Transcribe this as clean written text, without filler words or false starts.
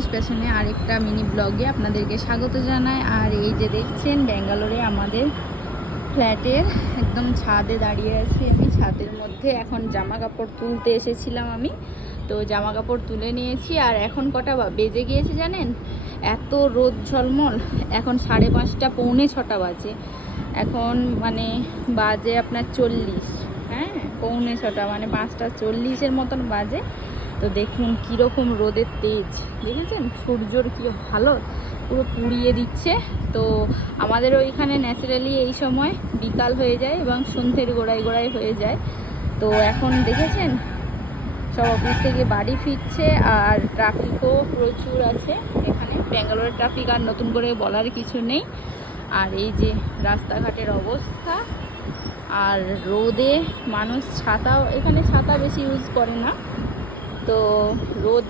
British প্যাশনে আরেকটা mini ব্লগে আপনাদেরকে স্বাগত জানাই। আর এই যে দেখছেন ব্যাঙ্গালোরে আমাদের ফ্ল্যাটের একদম ছাদে দাঁড়িয়ে আছি আমি। ছাদের মধ্যে এখন জামা কাপড় তুলতে এসেছিলাম আমি, তো জামা কাপড় তুলে নিয়েছি। আর এখন কটা বেজে গিয়েছে জানেন? এত রোদ ঝলমল, এখন 5:30 পৌনে 6টা বাজে। এখন মানে বাজে আপনার 40, হ্যাঁ পৌনে 6টা মানে 5:40 মতন বাজে। তো দেখুন কীরকম রোদের তেজ, দেখেছেন সূর্যর কী ভালো পুরো পুড়িয়ে দিচ্ছে। তো আমাদের ওইখানে ন্যাচারালি এই সময় বিকাল হয়ে যায় এবং সন্ধ্যের গোড়ায় গোড়ায় হয়ে যায়। তো এখন দেখেছেন সব অফিস থেকে বাড়ি ফিরছে, আর ট্রাফিকও প্রচুর আছে এখানে। ব্যাঙ্গালোরের ট্রাফিক আর নতুন করে বলার কিছু নেই। আর এই যে রাস্তাঘাটের অবস্থা, আর রোদে মানুষ ছাতাও, এখানে ছাতা বেশি ইউজ করে না, তো রোদ